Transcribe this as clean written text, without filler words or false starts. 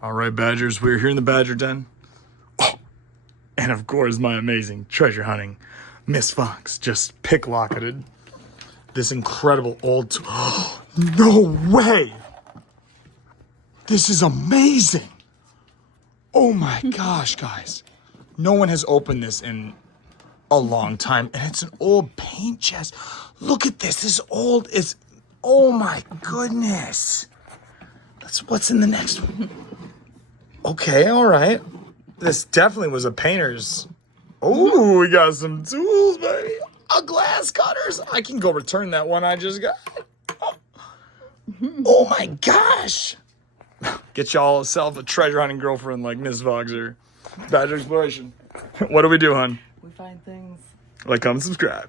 All right, Badgers, we're here in the Badger Den. Oh, and of course, my amazing treasure hunting Miss Fox just pick-locketed this incredible old... No way! This is amazing! Oh my gosh, guys. No one has opened this in a long time, and it's an old paint chest. Look at this. This old is... Oh my goodness. That's what's in the next one. Okay, all right. This definitely was a painter's. Oh, we got some tools, baby. A glass cutters. I can go return that one I just got. Oh my gosh. Get y'all self a treasure hunting girlfriend like Miss Fox or Badger Exploration. What do we do, hon? We find things. Like, comment, subscribe.